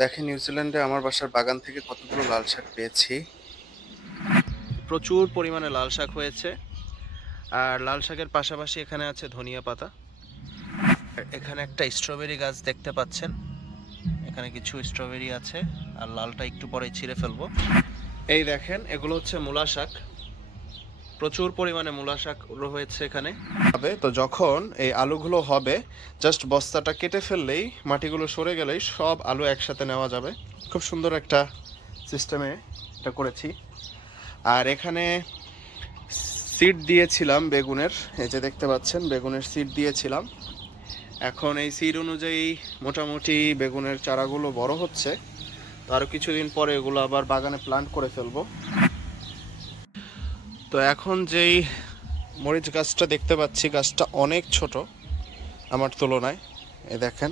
দেখেন নিউজিল্যান্ডে আমার বাসার বাগান থেকে কতগুলো লাল শাক পেয়েছি। প্রচুর পরিমাণে লাল শাক হয়েছে। আর লাল শাকের পাশাপাশি এখানে আছে ধনিয়া পাতা। এখানে একটা স্ট্রবেরি গাছ দেখতে পাচ্ছেন। এখানে কিছু স্ট্রবেরি আছে। আর লালটা একটু পরে ছিঁড়ে ফেলবো। এই দেখেন, এগুলো হচ্ছে মূলা শাক। প্রচুর পরিমাণে মূলা শাক হয়েছে এখানে। তো যখন এই আলুগুলো হবে, জাস্ট বস্তাটা কেটে ফেললেই, মাটিগুলো সরে গেলেই সব আলু একসাথে নেওয়া যাবে। খুব সুন্দর একটা সিস্টেমে এটা করেছি। আর এখানে সিড দিয়েছিলাম বেগুনের, এই যে দেখতে পাচ্ছেন বেগুনের সিড দিয়েছিলাম। এখন এই সিড অনুযায়ী মোটামুটি বেগুনের চারাগুলো বড় হচ্ছে। তো আরও কিছুদিন পরে এগুলো আবার বাগানে প্লান্ট করে ফেলবো। তো এখন যেই মরিচ গাছটা দেখতে পাচ্ছি, গাছটা অনেক ছোট আমার তুলনায়। এই দেখেন,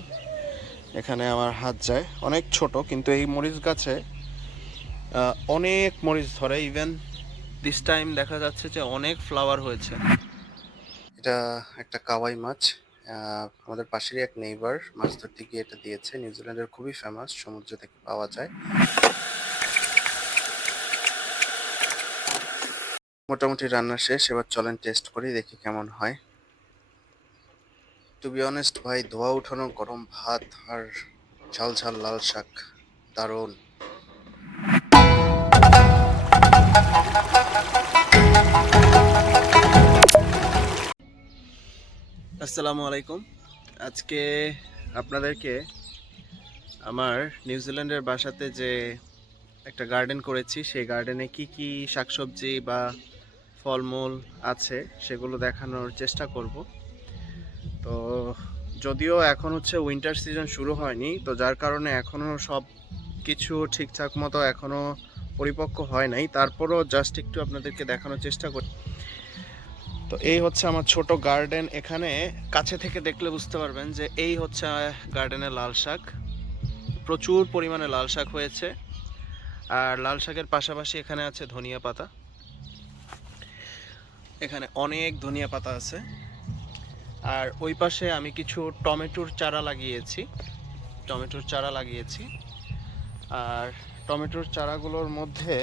এখানে আমার হাত যায়, অনেক ছোট, কিন্তু এই মরিচ গাছে অনেক মরিচ ধরে। ইভেন দিস টাইম দেখা যাচ্ছে যে অনেক ফ্লাওয়ার হয়েছে। এটা একটা কাওয়াই মাছ। আমাদের পাশেরই এক নেইবার মাছ ধরতে গিয়ে এটা দিয়েছে। নিউজিল্যান্ডের খুবই ফেমাস, সমুদ্র থেকে পাওয়া যায়। মোটামুটি রান্না শেষ, এবার চলেন টেস্ট করি, দেখি কেমন হয়। টু বি অনেস্ট ভাই, ধোয়া উঠানো গরম ভাত আর ঝাল ঝাল লাল শাক দারুণ। আসসালামু আলাইকুম। আজকে আপনাদেরকে আমার নিউজিল্যান্ডের বাসাতে যে একটা গার্ডেন করেছি, সেই গার্ডেনে কি কি শাকসবজি বা ফলমূল আছে সেগুলো দেখানোর চেষ্টা করব। তো যদিও এখন হচ্ছে উইন্টার সিজন শুরু হয়নি, তো যার কারণে এখনও সব কিছু ঠিকঠাক মতো এখনও পরিপক্ক হয় নাই, তারপরও জাস্ট একটু আপনাদেরকে দেখানোর চেষ্টা করি। তো এই হচ্ছে আমার ছোট গার্ডেন। এখানে কাছে থেকে দেখলে বুঝতে পারবেন যে এই হচ্ছে গার্ডেনের লাল শাক। প্রচুর পরিমাণে লাল শাক হয়েছে। আর লাল শাকের পাশাপাশি এখানে আছে ধনিয়া পাতা। এখানে অনেক ধনিয়া পাতা আছে। আর ওই পাশে আমি কিছু টমেটোর চারা লাগিয়েছি। আর টমেটোর চারাগুলোর মধ্যে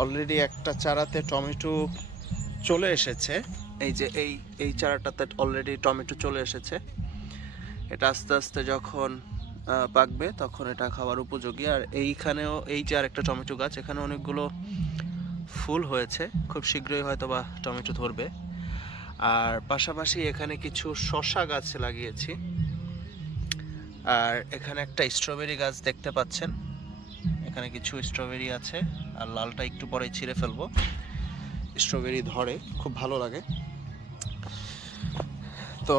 অলরেডি একটা চারাতে টমেটো চলে এসেছে। এই যে এই চারাটাতে অলরেডি টমেটো চলে এসেছে। এটা আস্তে আস্তে যখন পাকবে তখন এটা খাওয়ার উপযোগী। আর এইখানেও এই যে আরেকটা টমেটো গাছ, এখানে অনেকগুলো ফুল হয়েছে, খুব শীঘ্রই হয়তো বা টমেটো ধরবে। আর পাশাপাশি এখানে কিছু শসা গাছ লাগিয়েছি। আর এখানে একটা স্ট্রবেরি গাছ দেখতে পাচ্ছেন। এখানে কিছু স্ট্রবেরি আছে। আর লালটা একটু পরে ছিঁড়ে ফেলবো। স্ট্রবেরি ধরে, খুব ভালো লাগে। তো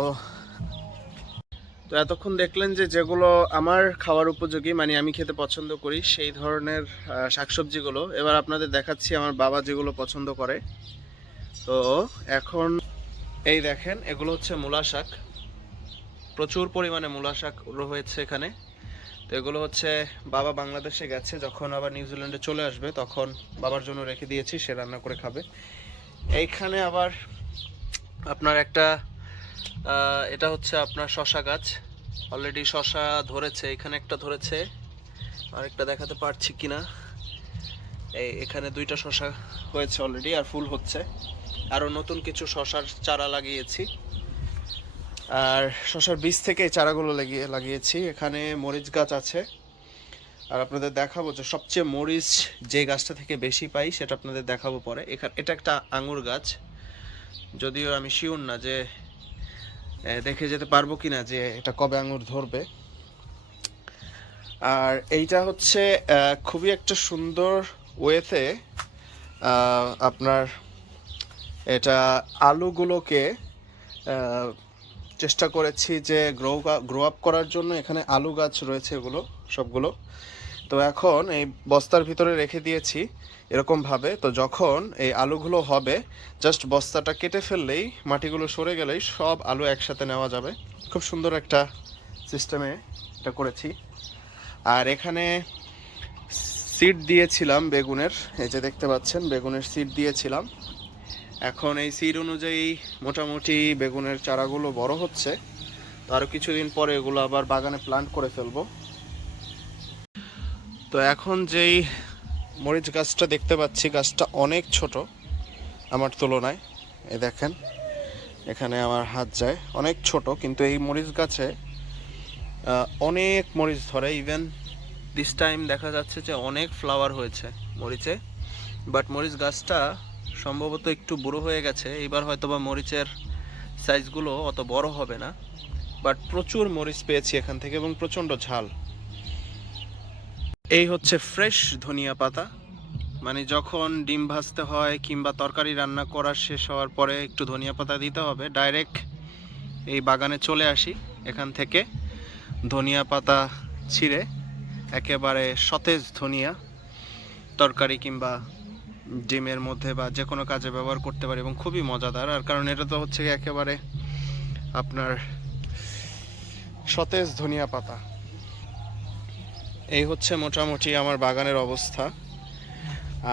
তো এতক্ষণ দেখলেন যে যেগুলো আমার খাওয়ার উপযোগী, মানে আমি খেতে পছন্দ করি সেই ধরনের শাকসবজিগুলো। এবার আপনাদের দেখাচ্ছি আমার বাবা যেগুলো পছন্দ করে। তো এখন এই দেখেন, এগুলো হচ্ছে মূলা শাক। প্রচুর পরিমাণে মূলা শাক হয়েছে এখানে। তো এগুলো হচ্ছে বাবা বাংলাদেশে গেছে, যখন আবার নিউজিল্যান্ডে চলে আসবে তখন বাবার জন্য রেখে দিয়েছি, সে রান্না করে খাবে। এইখানে আবার আপনার একটা এটা হচ্ছে আপনার শসা গাছ। অলরেডি শসা ধরেছে, এখানে একটা ধরেছে, আরেকটা দেখাতে পারছি কিনা। এখানে দুইটা শসা হয়েছে অলরেডি, আর ফুল হচ্ছে। আরও নতুন কিছু শসার চারা লাগিয়েছি। আর শসার বীজ থেকে এই চারাগুলো লাগিয়েছি। এখানে মরিচ গাছ আছে। আর আপনাদের দেখাবো যে সবচেয়ে মরিচ যে গাছটা থেকে বেশি পাই সেটা আপনাদের দেখাবো পরে। এখানে এটা একটা আঙুর গাছ, যদিও আমি শিওর না যে দেখে যেতে পারবো কিনা যে এটা কবে আঙুর ধরবে। আর এইটা হচ্ছে খুবই একটা সুন্দর ওয়েতে আপনার এটা আলুগুলোকে চেষ্টা করেছি যে গ্রো আপ করার জন্য। এখানে আলু গাছ রয়েছে এগুলো সবগুলো। তো এখন এই বস্তার ভিতরে রেখে দিয়েছি এরকমভাবে। তো যখন এই আলুগুলো হবে, জাস্ট বস্তাটা কেটে ফেললেই, মাটিগুলো সরে গেলেই সব আলু একসাথে নেওয়া যাবে। খুব সুন্দর একটা সিস্টেমে এটা করেছি। আর এখানে সিড দিয়েছিলাম বেগুনের, এই যে দেখতে পাচ্ছেন বেগুনের সিড দিয়েছিলাম। এখন এই সিড অনুযায়ী মোটামুটি বেগুনের চারাগুলো বড় হচ্ছে। তো আরও কিছুদিন পরে এগুলো আবার বাগানে প্লান্ট করে ফেলবো। তো এখন যেই মরিচ গাছটা দেখতে পাচ্ছি, গাছটা অনেক ছোট আমার তুলনায়। এই দেখেন, এখানে আমার হাত যায়, অনেক ছোট, কিন্তু এই মরিচ গাছে অনেক মরিচ ধরে। ইভেন দিস টাইম দেখা যাচ্ছে যে অনেক ফ্লাওয়ার হয়েছে মরিচে। বাট মরিচ গাছটা সম্ভবত একটু বুড়ো হয়ে গেছে, এইবার হয়তো বা মরিচের সাইজগুলো অত বড় হবে না। বাট প্রচুর মরিচ পেয়েছি এখান থেকে এবং প্রচণ্ড ঝাল। এই হচ্ছে ফ্রেশ ধনিয়া পাতা, মানে যখন ডিম ভাজতে হয় কিংবা তরকারি রান্না করার শেষ হওয়ার পরে একটু ধনিয়া পাতা দিতে হবে। ডাইরেক্ট এই বাগানে চলে আসি, এখান থেকে ধনিয়া পাতা ছিঁড়ে একেবারে সতেজ ধনিয়া তরকারি কিংবা ডিমের মধ্যে বা যে কোনো কাজে ব্যবহার করতে পারি, এবং খুবই মজাদার। আর কারণ এটা তো হচ্ছে একেবারে আপনার সতেজ ধনিয়া পাতা। এই হচ্ছে মোটামুটি আমার বাগানের অবস্থা।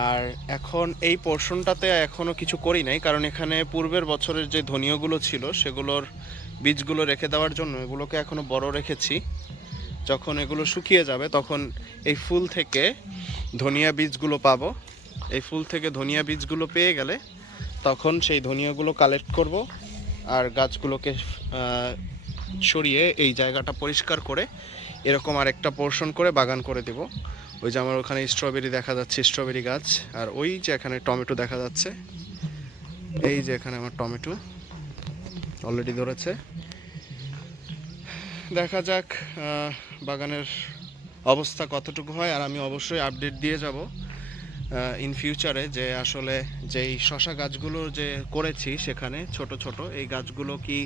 আর এখন এই পোর্শনটাতে এখনও কিছু করি নাই, কারণ এখানে পূর্বের বছরের যে ধনিয়াগুলো ছিল সেগুলোর বীজগুলো রেখে দেওয়ার জন্য এগুলোকে এখনও বড় রেখেছি। যখন এগুলো শুকিয়ে যাবে তখন এই ফুল থেকে ধনিয়া বীজগুলো পাবো। এই ফুল থেকে ধনিয়া বীজগুলো পেয়ে গেলে তখন সেই ধনিয়াগুলো কালেক্ট করব, আর গাছগুলোকে সরিয়ে এই জায়গাটা পরিষ্কার করে এরকম আরেকটা পোর্শন করে বাগান করে দেব। ওই যে আমার ওখানে স্ট্রবেরি দেখা যাচ্ছে, স্ট্রবেরি গাছ, আর ওই যে এখানে টমেটো দেখা যাচ্ছে, এই যে এখানে আমার টমেটো অলরেডি ধরেছে। দেখা যাক বাগানের অবস্থা কতটুকু হয়, আর আমি অবশ্যই আপডেট দিয়ে যাব ইন ফিউচারে যে আসলে যেই শশা গাছগুলো যে করেছি সেখানে ছোট ছোট এই গাছগুলো কি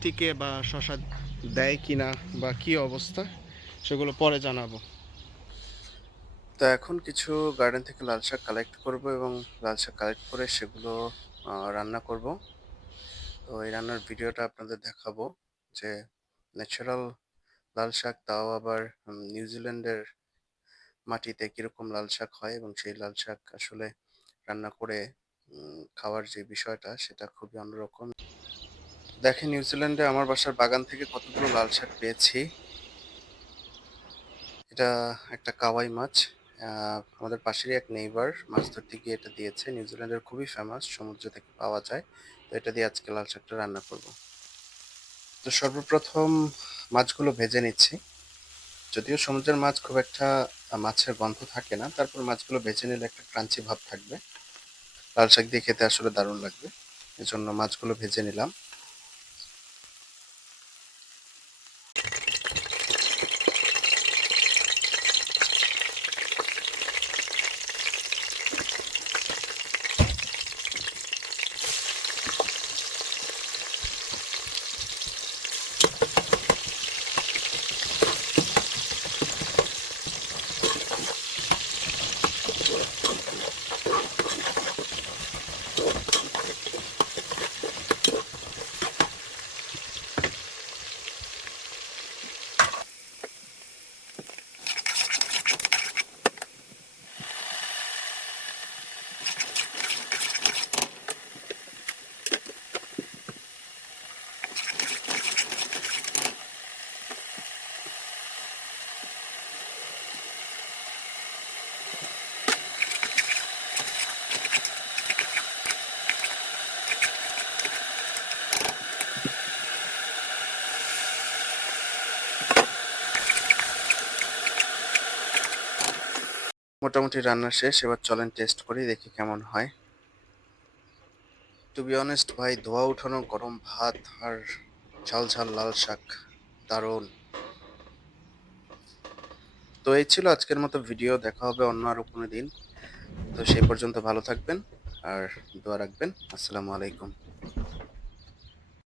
টিকে বা শশা দেয় কি না বা কি অবস্থা, সেগুলো পরে জানাবো। তো এখন কিছু গার্ডেন থেকে লাল শাক কালেক্ট করব এবং লাল শাক কালেক্ট করে সেগুলো রান্না করব। তো এই রান্নার ভিডিওটা আপনাদের দেখাবো যে ন্যাচারাল লাল শাক, তাও আবার নিউজিল্যান্ডের মাটিতে কীরকম লাল শাক হয়, এবং সেই লাল শাক আসলে রান্না করে খাওয়ার যে বিষয়টা সেটা খুবই অন্যরকম। দেখেন, নিউজিল্যান্ডে আমার বাসার বাগান থেকে কতগুলো লাল শাক পেয়েছি। এটা একটা কাওয়াই মাছ, আমাদের পাশেরই এক নেইবার মাছ ধরতে গিয়ে এটা দিয়েছে। নিউজিল্যান্ডের খুবই ফেমাস, সমুদ্র থেকে পাওয়া যায়। তো এটা দিয়ে আজকে লাল শাকটা রান্না করব। তো সর্বপ্রথম মাছগুলো ভেজে নিচ্ছি। যদিও সমুদ্রের মাছ খুব একটা মাছের গন্ধ থাকে না, তারপর মাছগুলো ভেজে নিলে একটা ক্রাঞ্চি ভাব থাকবে, লাল শাক দিয়ে খেতে আসলে দারুণ লাগবে। এজন্য মাছগুলো ভেজে নিলাম। মোটামুটি রান্না শেষ, এবার চলেন টেস্ট করি, দেখি কেমন হয়। টু বি অনেস্ট ভাই, ধোয়া উঠানো গরম ভাত আর ঝাল ঝাল লাল শাক, দারুণ। তো এই ছিল আজকের মতো ভিডিও, দেখা হবে অন্য আরো কোনো দিন। তো সেই পর্যন্ত ভালো থাকবেন আর দোয়া রাখবেন। আসসালামু আলাইকুম।